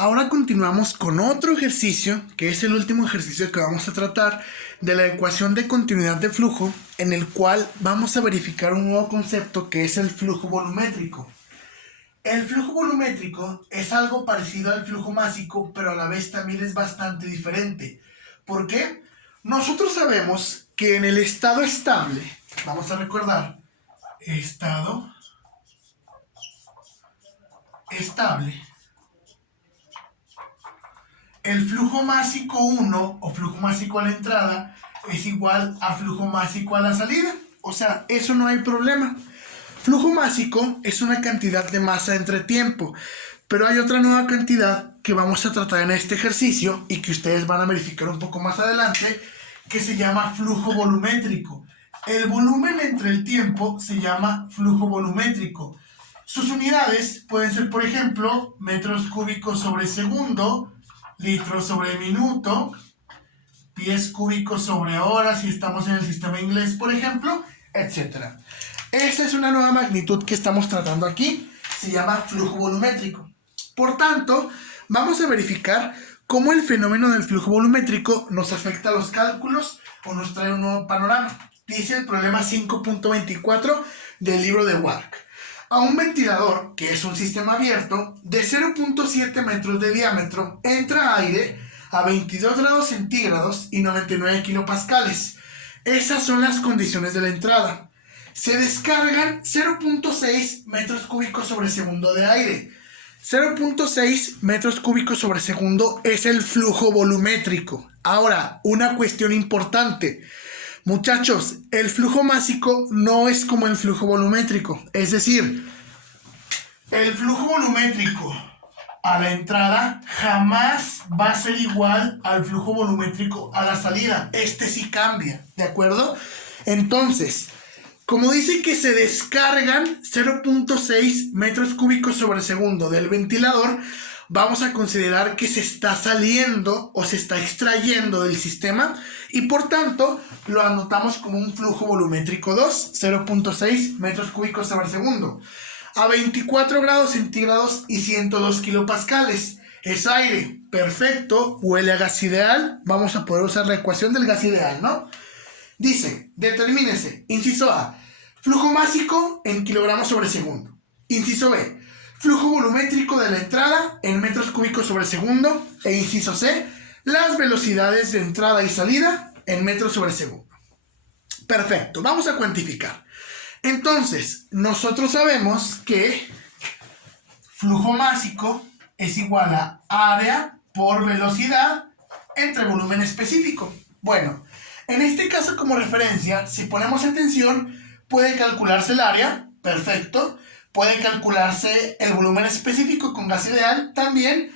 Ahora continuamos con otro ejercicio, que es el último ejercicio que vamos a tratar, de la ecuación de continuidad de flujo, en el cual vamos a verificar un nuevo concepto que es el flujo volumétrico. El flujo volumétrico es algo parecido al flujo másico, pero a la vez también es bastante diferente. ¿Por qué? Nosotros sabemos que en el estado estable, vamos a recordar, estado estable, el flujo másico 1 o flujo másico a la entrada es igual a flujo másico a la salida. O sea, eso no hay problema. Flujo másico es una cantidad de masa entre tiempo, pero hay otra nueva cantidad que vamos a tratar en este ejercicio y que ustedes van a verificar un poco más adelante, que se llama flujo volumétrico. El volumen entre el tiempo se llama flujo volumétrico. Sus unidades pueden ser, por ejemplo, metros cúbicos sobre segundo, litros sobre minuto, pies cúbicos sobre hora si estamos en el sistema inglés, por ejemplo, etc. Esa es una nueva magnitud que estamos tratando aquí, se llama flujo volumétrico. Por tanto, vamos a verificar cómo el fenómeno del flujo volumétrico nos afecta a los cálculos o nos trae un nuevo panorama. Dice el problema 5.24 del libro de Wark. A un ventilador, que es un sistema abierto, de 0.7 metros de diámetro, entra aire a 22 grados centígrados y 99 kilopascales. Esas son las condiciones de la entrada. Se descargan 0.6 metros cúbicos sobre segundo de aire. 0.6 metros cúbicos sobre segundo es el flujo volumétrico. Ahora, una cuestión importante. Muchachos, el flujo másico no es como el flujo volumétrico. Es decir, el flujo volumétrico a la entrada jamás va a ser igual al flujo volumétrico a la salida. Este sí cambia, ¿de acuerdo? Entonces, como dice que se descargan 0.6 metros cúbicos sobre segundo del ventilador, vamos a considerar que se está saliendo o se está extrayendo del sistema y por tanto lo anotamos como un flujo volumétrico 2, 0.6 metros cúbicos sobre segundo. A 24 grados centígrados y 102 kilopascales. Es aire, perfecto, huele a gas ideal. Vamos a poder usar la ecuación del gas ideal, ¿no? Dice, determínese, inciso A, flujo másico en kilogramos sobre segundo. Inciso B, flujo volumétrico de la entrada en metros cúbicos sobre segundo. E inciso C, las velocidades de entrada y salida en metros sobre segundo. Perfecto, vamos a cuantificar. Entonces, nosotros sabemos que flujo másico es igual a área por velocidad entre volumen específico. Bueno, en este caso como referencia, si ponemos atención, puede calcularse el área, perfecto. Puede calcularse el volumen específico con gas ideal también,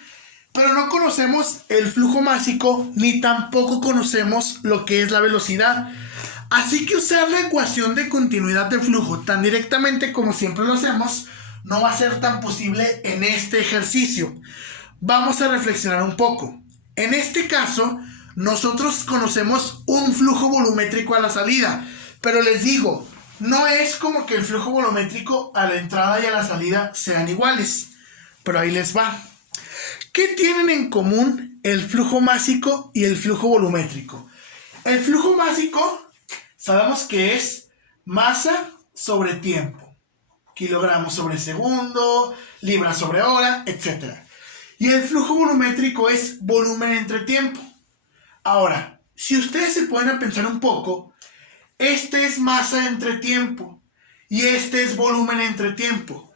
pero no conocemos el flujo másico ni tampoco conocemos lo que es la velocidad. Así que usar la ecuación de continuidad de flujo tan directamente como siempre lo hacemos no va a ser tan posible en este ejercicio. Vamos a reflexionar un poco. En este caso, nosotros conocemos un flujo volumétrico a la salida, pero les digo, no es como que el flujo volumétrico a la entrada y a la salida sean iguales, pero ahí les va. ¿Qué tienen en común el flujo másico y el flujo volumétrico? El flujo másico sabemos que es masa sobre tiempo, kilogramos sobre segundo, libras sobre hora, etc. Y el flujo volumétrico es volumen entre tiempo. Ahora, si ustedes se pueden pensar un poco, este es masa entre tiempo y este es volumen entre tiempo.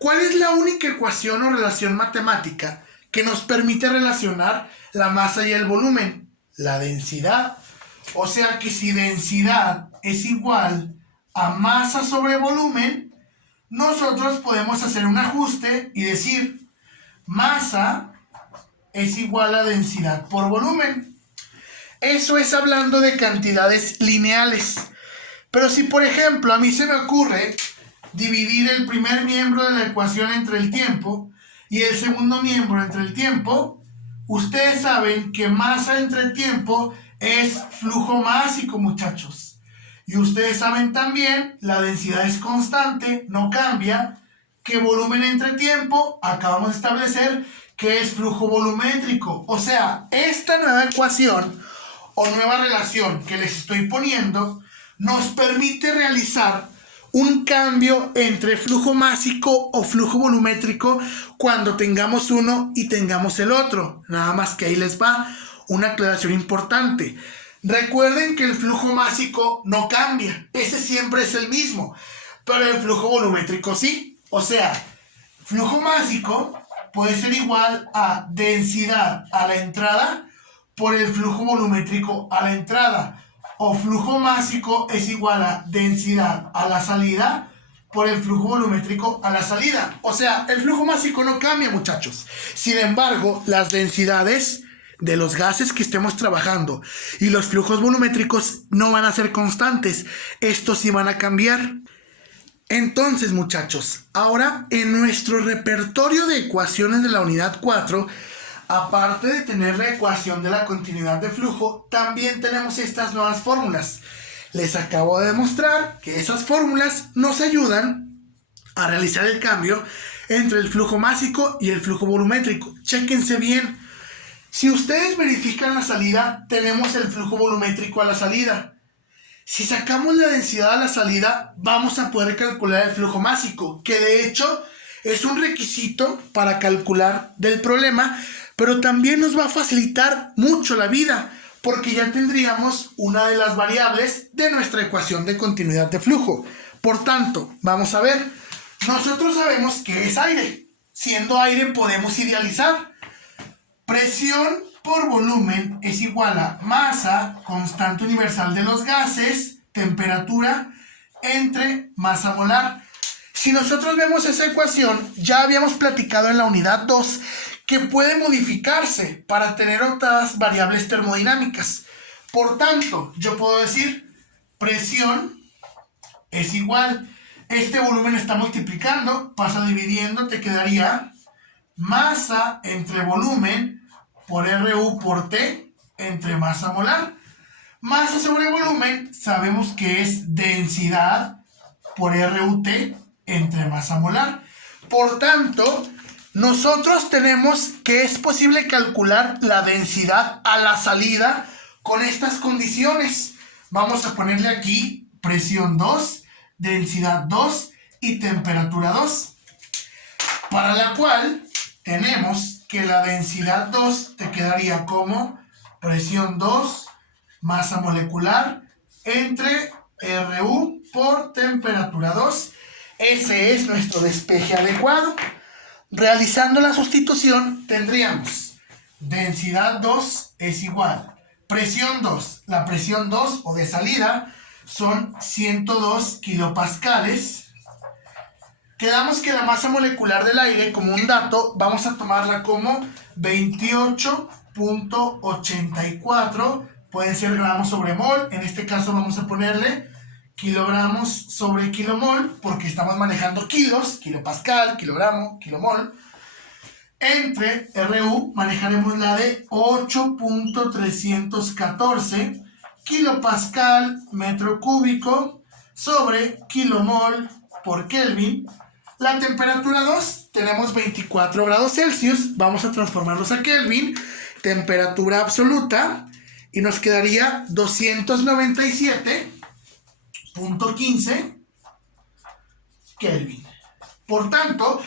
¿Cuál es la única ecuación o relación matemática que nos permite relacionar la masa y el volumen? La densidad. O sea que si densidad es igual a masa sobre volumen, nosotros podemos hacer un ajuste y decir masa es igual a densidad por volumen. Eso es hablando de cantidades lineales. Pero si por ejemplo a mí se me ocurre dividir el primer miembro de la ecuación entre el tiempo y el segundo miembro entre el tiempo, ustedes saben que masa entre tiempo es flujo másico, muchachos. Y ustedes saben también, la densidad es constante, no cambia, que volumen entre tiempo, acabamos de establecer que es flujo volumétrico. O sea, esta nueva ecuación o nueva relación que les estoy poniendo nos permite realizar un cambio entre flujo másico o flujo volumétrico cuando tengamos uno y tengamos el otro. Nada más que ahí les va una aclaración importante. Recuerden que el flujo másico no cambia, ese siempre es el mismo, pero el flujo volumétrico sí. O sea, flujo másico puede ser igual a densidad a la entrada por el flujo volumétrico a la entrada, o flujo másico es igual a densidad a la salida por el flujo volumétrico a la salida. O sea, el flujo másico no cambia, muchachos. Sin embargo, las densidades de los gases que estemos trabajando y los flujos volumétricos no van a ser constantes. Estos sí van a cambiar. Entonces, muchachos, ahora en nuestro repertorio de ecuaciones de la unidad 4, aparte de tener la ecuación de la continuidad de flujo, también tenemos estas nuevas fórmulas. Les acabo de demostrar que esas fórmulas nos ayudan a realizar el cambio entre el flujo másico y el flujo volumétrico. Chéquense bien. Si ustedes verifican la salida, tenemos el flujo volumétrico a la salida. Si sacamos la densidad a la salida, vamos a poder calcular el flujo másico, que de hecho es un requisito para calcular del problema, pero también nos va a facilitar mucho la vida, porque ya tendríamos una de las variables de nuestra ecuación de continuidad de flujo. Por tanto, vamos a ver, nosotros sabemos que es aire. Siendo aire podemos idealizar. Presión por volumen es igual a masa, constante universal de los gases, temperatura, entre masa molar. Si nosotros vemos esa ecuación, ya habíamos platicado en la unidad 2 que puede modificarse para tener otras variables termodinámicas. Por tanto, yo puedo decir presión es igual. Este volumen está multiplicando, pasa dividiendo, te quedaría masa entre volumen por RU por T entre masa molar. Masa sobre volumen sabemos que es densidad por RUT entre masa molar. Por tanto, nosotros tenemos que es posible calcular la densidad a la salida con estas condiciones. Vamos a ponerle aquí presión 2, densidad 2 y temperatura 2. Para la cual tenemos que la densidad 2 te quedaría como presión 2, masa molecular, entre RU por temperatura 2. Ese es nuestro despeje adecuado. Realizando la sustitución tendríamos densidad 2 es igual presión 2. La presión 2 o de salida son 102 kilopascales. Quedamos que la masa molecular del aire, como un dato, vamos a tomarla como 28.84. Pueden ser gramos sobre mol. En este caso vamos a ponerle kilogramos sobre kilomol, porque estamos manejando kilos, kilopascal, kilogramo, kilomol. Entre RU manejaremos la de 8.314 kilopascal metro cúbico sobre kilomol por Kelvin. La temperatura 2, tenemos 24 grados Celsius, vamos a transformarlos a Kelvin, temperatura absoluta, y nos quedaría 297.15 Kelvin. Por tanto,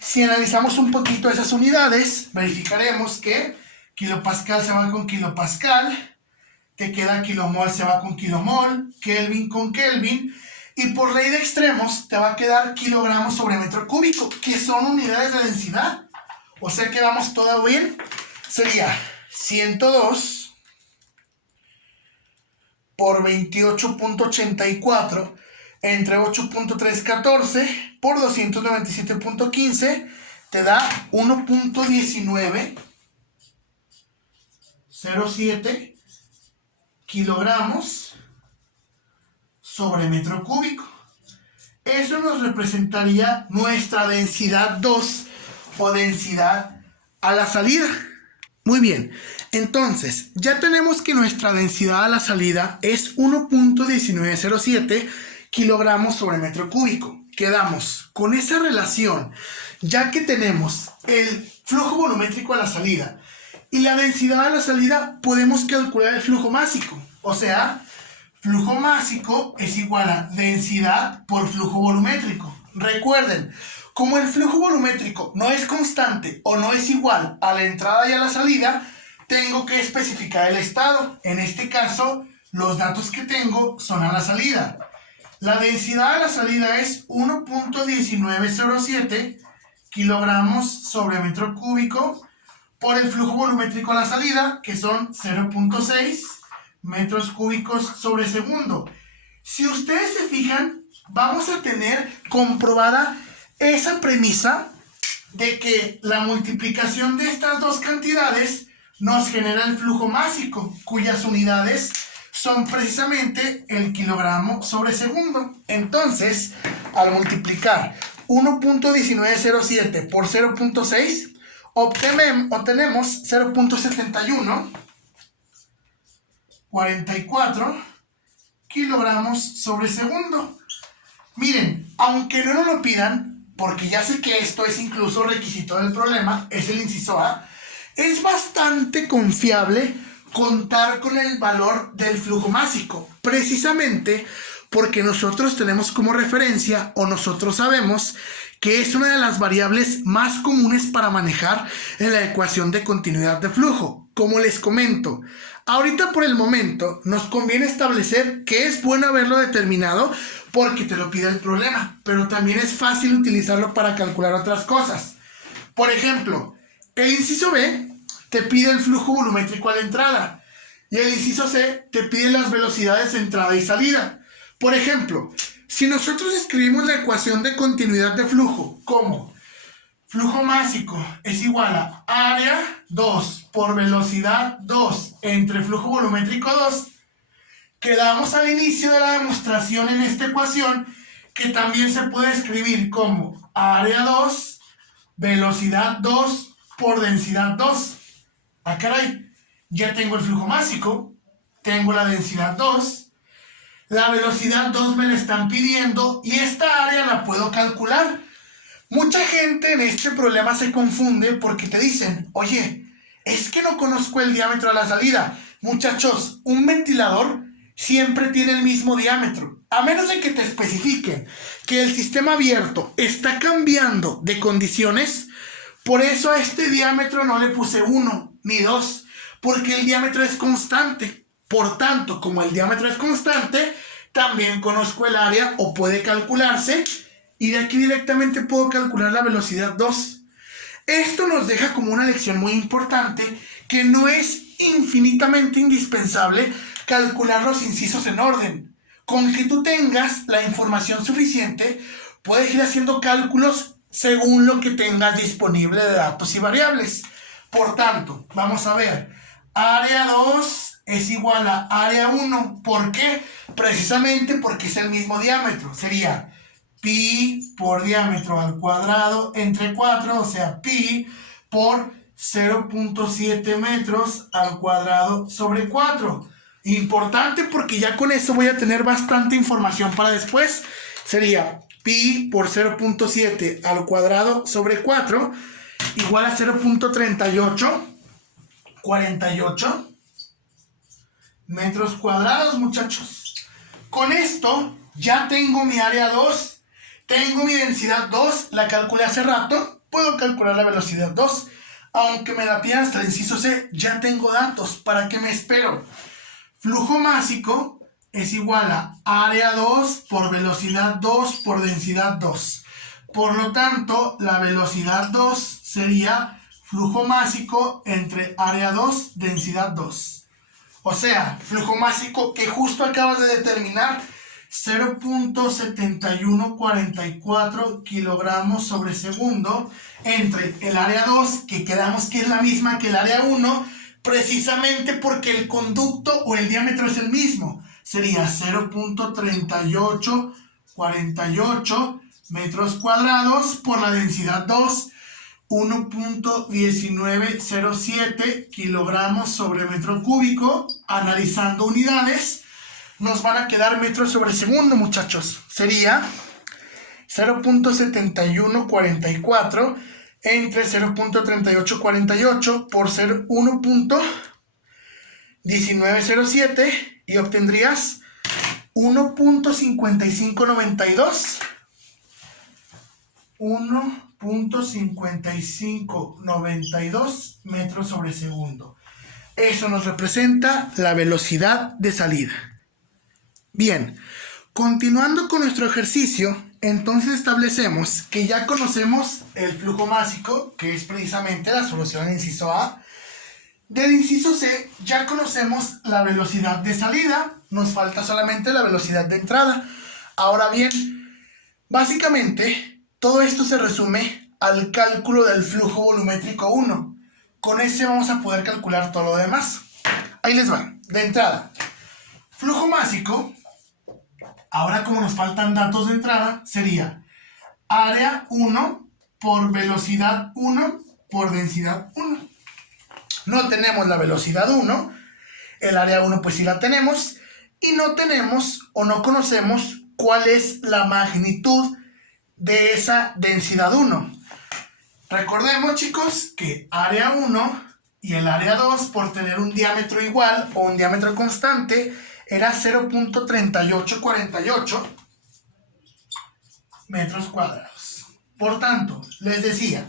si analizamos un poquito esas unidades, verificaremos que kilopascal se va con kilopascal, te queda kilomol se va con kilomol, Kelvin con Kelvin, y por ley de extremos te va a quedar kilogramos sobre metro cúbico, que son unidades de densidad. O sea que vamos todo bien. Sería 102 por 28.84 entre 8.314 por 297.15 te da 1.1907 kilogramos sobre metro cúbico. Eso nos representaría nuestra densidad 2 o densidad a la salida. Muy bien, entonces ya tenemos que nuestra densidad a la salida es 1.1907 kilogramos sobre metro cúbico. quedamos con esa relación, ya que tenemos el flujo volumétrico a la salida y la densidad a la salida, podemos calcular el flujo másico. O sea, flujo másico es igual a densidad por flujo volumétrico. Recuerden, como el flujo volumétrico no es constante o no es igual a la entrada y a la salida, tengo que especificar el estado. En este caso, los datos que tengo son a la salida. La densidad a la salida es 1.1907 kilogramos sobre metro cúbico por el flujo volumétrico a la salida, que son 0.6 metros cúbicos sobre segundo. Si ustedes se fijan, vamos a tener comprobada esa premisa de que la multiplicación de estas dos cantidades nos genera el flujo másico, cuyas unidades son precisamente el kilogramo sobre segundo. Entonces, al multiplicar 1.1907 por 0.6, obtenemos 0.7144 kilogramos sobre segundo. Miren, aunque no nos lo pidan, porque ya sé que esto es incluso requisito del problema, es el inciso A, es bastante confiable contar con el valor del flujo másico, precisamente porque nosotros tenemos como referencia, o nosotros sabemos que es una de las variables más comunes para manejar en la ecuación de continuidad de flujo. Como les comento, ahorita por el momento nos conviene establecer que es bueno haberlo determinado porque te lo pide el problema, pero también es fácil utilizarlo para calcular otras cosas. Por ejemplo, el inciso B te pide el flujo volumétrico a la entrada y el inciso C te pide las velocidades de entrada y salida. Por ejemplo, si nosotros escribimos la ecuación de continuidad de flujo como flujo másico es igual a área 2 por velocidad 2 entre flujo volumétrico 2, quedamos al inicio de la demostración en esta ecuación que también se puede escribir como área 2, velocidad 2 por densidad 2. Ah, caray, ya tengo el flujo másico, tengo la densidad 2, la velocidad 2 me la están pidiendo y esta área la puedo calcular. Mucha gente en este problema se confunde porque te dicen, oye, es que no conozco el diámetro a la salida. Muchachos, un ventilador siempre tiene el mismo diámetro, a menos de que te especifiquen que el sistema abierto está cambiando de condiciones. Por eso a este diámetro no le puse 1 ni 2, porque el diámetro es constante. Por tanto, como el diámetro es constante, también conozco el área o puede calcularse y de aquí directamente puedo calcular la velocidad 2. Esto nos deja como una lección muy importante que no es infinitamente indispensable calcular los incisos en orden. Con que tú tengas la información suficiente, puedes ir haciendo cálculos según lo que tengas disponible de datos y variables. Por tanto, vamos a ver, área 2 es igual a área 1. ¿Por qué? Precisamente porque es el mismo diámetro. Sería pi por diámetro al cuadrado entre 4, o sea, pi por 0.7 metros al cuadrado sobre 4. Importante porque ya con eso voy a tener bastante información para después. Sería pi por 0.7 al cuadrado sobre 4 igual a 0.3848 metros cuadrados, muchachos. Con esto ya tengo mi área 2, tengo mi densidad 2, la calculé hace rato, puedo calcular la velocidad 2. Aunque me la pidan hasta el inciso C, ya tengo datos. ¿Para qué me espero? Flujo másico es igual a área 2 por velocidad 2 por densidad 2. Por lo tanto, la velocidad 2 sería flujo másico entre área 2, densidad 2. O sea, flujo másico que justo acabas de determinar, 0.7144 kilogramos sobre segundo entre el área 2, que quedamos que es la misma que el área 1, precisamente porque el conducto o el diámetro es el mismo. Sería 0.3848 metros cuadrados por la densidad 2, 1.1907 kilogramos sobre metro cúbico. Analizando unidades, nos van a quedar metros sobre segundo, muchachos. Sería 0.7144 entre 0.3848 por ser 1.1907 y obtendrías 1.5592. 1.5592 metros sobre segundo. Eso nos representa la velocidad de salida. Bien, continuando con nuestro ejercicio, entonces establecemos que ya conocemos el flujo másico, que es precisamente la solución del inciso A. Del inciso C ya conocemos la velocidad de salida, nos falta solamente la velocidad de entrada. Ahora bien, básicamente todo esto se resume al cálculo del flujo volumétrico 1. Con ese vamos a poder calcular todo lo demás. Ahí les va. De entrada, flujo másico. Ahora, como nos faltan datos de entrada, sería área 1 por velocidad 1 por densidad 1. No tenemos la velocidad 1, el área 1 pues sí la tenemos, y no tenemos o no conocemos cuál es la magnitud de esa densidad 1. Recordemos, chicos, que área 1 y el área 2, por tener un diámetro igual o un diámetro constante, era 0.3848 metros cuadrados. Por tanto, les decía,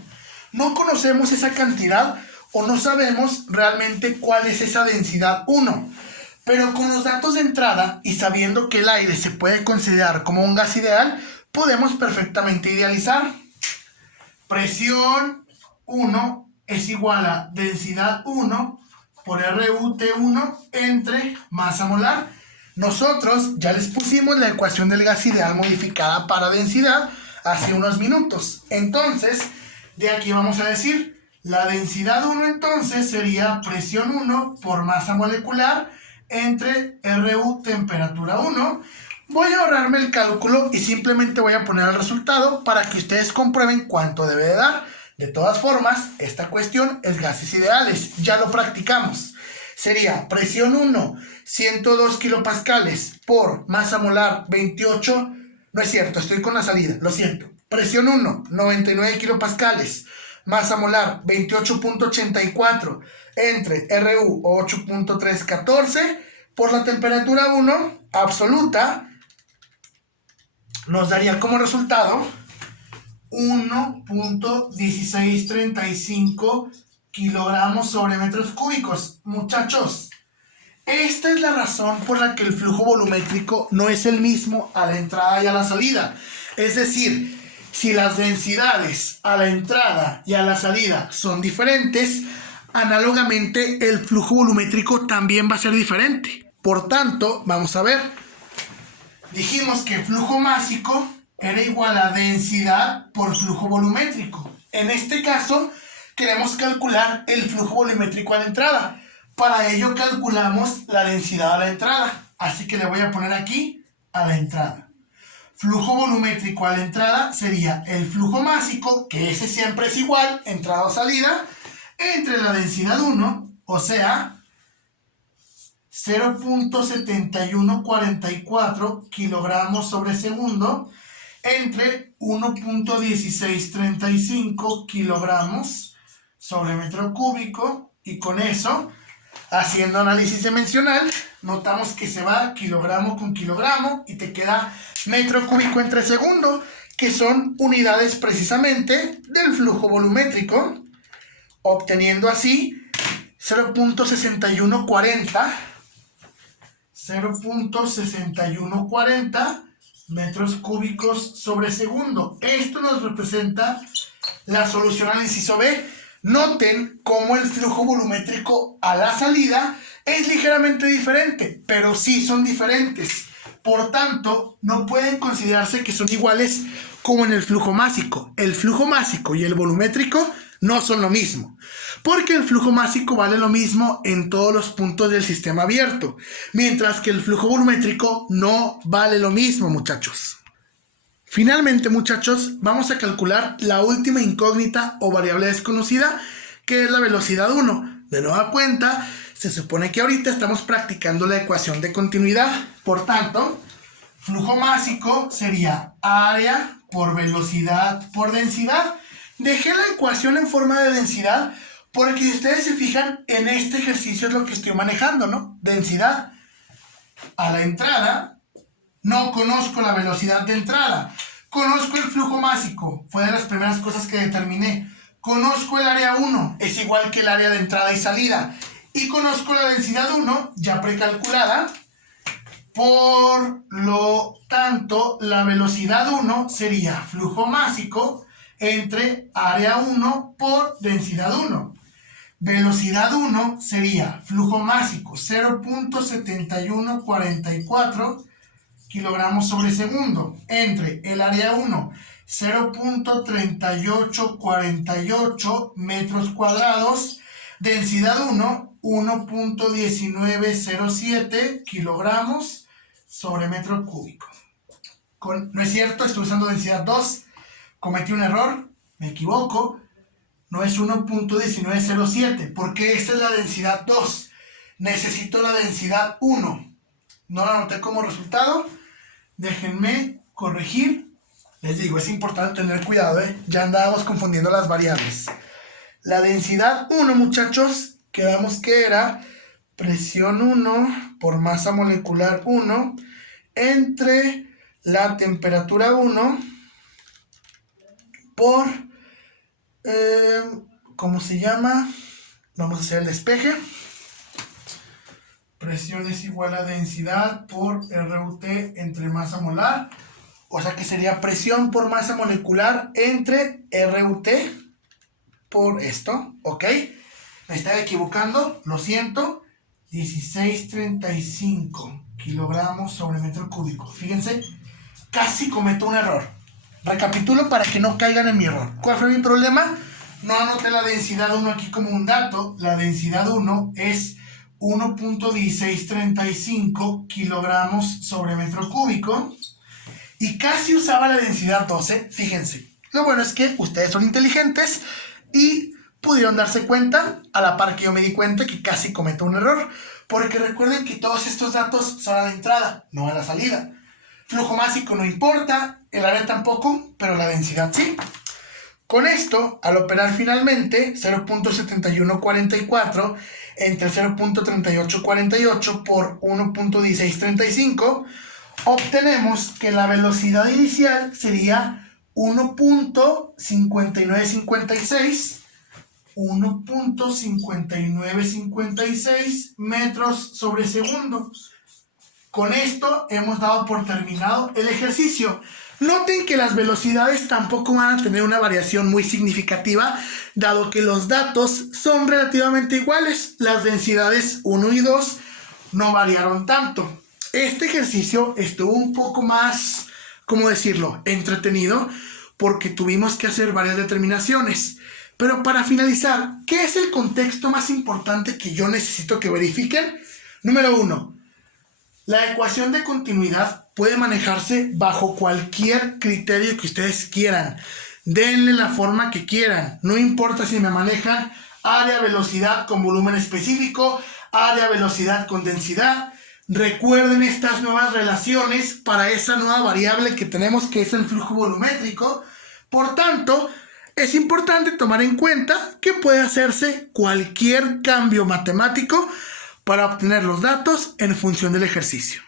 no conocemos esa cantidad o no sabemos realmente cuál es esa densidad 1. Pero con los datos de entrada y sabiendo que el aire se puede considerar como un gas ideal, podemos perfectamente idealizar. Presión 1 es igual a densidad 1 por RUT1 entre masa molar. Nosotros ya les pusimos la ecuación del gas ideal modificada para densidad hace unos minutos. Entonces, de aquí vamos a decir, la densidad 1 entonces sería presión 1 por masa molecular entre RU temperatura 1. Voy a ahorrarme el cálculo y simplemente voy a poner el resultado para que ustedes comprueben cuánto debe de dar. De todas formas, esta cuestión es gases ideales, ya lo practicamos. Sería presión 1, 102 kilopascales por masa molar 28, no es cierto, estoy con la salida, lo siento. Presión 1, 99 kilopascales, masa molar 28.84 entre RU 8.314 por la temperatura 1 absoluta, nos daría como resultado 1.1635 kilogramos sobre metros cúbicos. Muchachos, esta es la razón por la que el flujo volumétrico no es el mismo a la entrada y a la salida. Es decir, si las densidades a la entrada y a la salida son diferentes, análogamente el flujo volumétrico también va a ser diferente. Por tanto, vamos a ver. Dijimos que flujo másico era igual a densidad por flujo volumétrico. En este caso, queremos calcular el flujo volumétrico a la entrada. Para ello calculamos la densidad a la entrada. Así que le voy a poner aquí a la entrada. Flujo volumétrico a la entrada sería el flujo másico, que ese siempre es igual, entrada o salida, entre la densidad 1, o sea, 0.7144 kilogramos sobre segundo, entre 1.1635 kilogramos sobre metro cúbico, y con eso, haciendo análisis dimensional, notamos que se va kilogramo con kilogramo y te queda metro cúbico entre segundo, que son unidades precisamente del flujo volumétrico, obteniendo así 0.6140 metros cúbicos sobre segundo. Esto nos representa la solución al inciso B. Noten cómo el flujo volumétrico a la salida es ligeramente diferente, pero sí son diferentes. Por tanto, no pueden considerarse que son iguales como en el flujo másico. El flujo másico y el volumétrico no son lo mismo, porque el flujo másico vale lo mismo en todos los puntos del sistema abierto, mientras que el flujo volumétrico no vale lo mismo, muchachos. Finalmente, muchachos, vamos a calcular la última incógnita o variable desconocida, que es la velocidad 1. De nueva cuenta, se supone que ahorita estamos practicando la ecuación de continuidad. Por tanto, Flujo másico sería área por velocidad por densidad. Dejé la ecuación en forma de densidad porque si ustedes se fijan, en este ejercicio es lo que estoy manejando, ¿no? Densidad. A la entrada, no conozco la velocidad de entrada. Conozco el flujo másico, fue de las primeras cosas que determiné. Conozco el área 1, es igual que el área de entrada y salida. Y conozco la densidad 1, ya precalculada. Por lo tanto, la velocidad 1 sería flujo másico entre área 1 por densidad 1. Velocidad 1 sería flujo másico 0.7144 kilogramos sobre segundo entre el área 1 0.3848 metros cuadrados, densidad 1 1.1907 kilogramos sobre metro cúbico. No es cierto, estoy usando densidad 2, cometí un error, me equivoco. No es 1.1907, porque esta es la densidad 2. Necesito la densidad 1. No la anoté como resultado. Déjenme corregir. Les digo, es importante tener cuidado, ¿eh? Ya andábamos confundiendo las variables. La densidad 1, muchachos, quedamos que era presión 1 por masa molecular 1 entre la temperatura 1 por... ¿cómo se llama? Vamos a hacer el despeje. Presión es igual a densidad por RUT entre masa molar. O sea que sería presión por masa molecular entre RUT por esto. ¿Ok? Me estaba equivocando. Lo siento. 1635 kilogramos sobre metro cúbico. Fíjense. Casi cometo un error. Recapitulo para que no caigan en mi error. ¿Cuál fue mi problema? No anoté la densidad 1 aquí como un dato. La densidad 1 es 1.1635 kilogramos sobre metro cúbico. Y casi usaba la densidad 12. Fíjense. Lo bueno es que ustedes son inteligentes y pudieron darse cuenta, a la par que yo me di cuenta, que casi cometo un error. Porque recuerden que todos estos datos son a la entrada, no a la salida. Flujo másico no importa, el área tampoco, pero la densidad sí. Con esto, al operar finalmente 0.7144 entre 0.3848 por 1.1635, obtenemos que la velocidad inicial sería 1.5956 metros sobre segundo. Con esto hemos dado por terminado el ejercicio. Noten que las velocidades tampoco van a tener una variación muy significativa, dado que los datos son relativamente iguales. Las densidades 1 y 2 no variaron tanto. Este ejercicio estuvo un poco más, ¿cómo decirlo?, entretenido, porque tuvimos que hacer varias determinaciones. Pero para finalizar, ¿qué es el contexto más importante que yo necesito que verifiquen? Número 1. La ecuación de continuidad puede manejarse bajo cualquier criterio que ustedes quieran. Denle la forma que quieran. No importa si me manejan área, velocidad con volumen específico, área, velocidad con densidad. Recuerden estas nuevas relaciones para esa nueva variable que tenemos, que es el flujo volumétrico. Por tanto, es importante tomar en cuenta que puede hacerse cualquier cambio matemático para obtener los datos en función del ejercicio.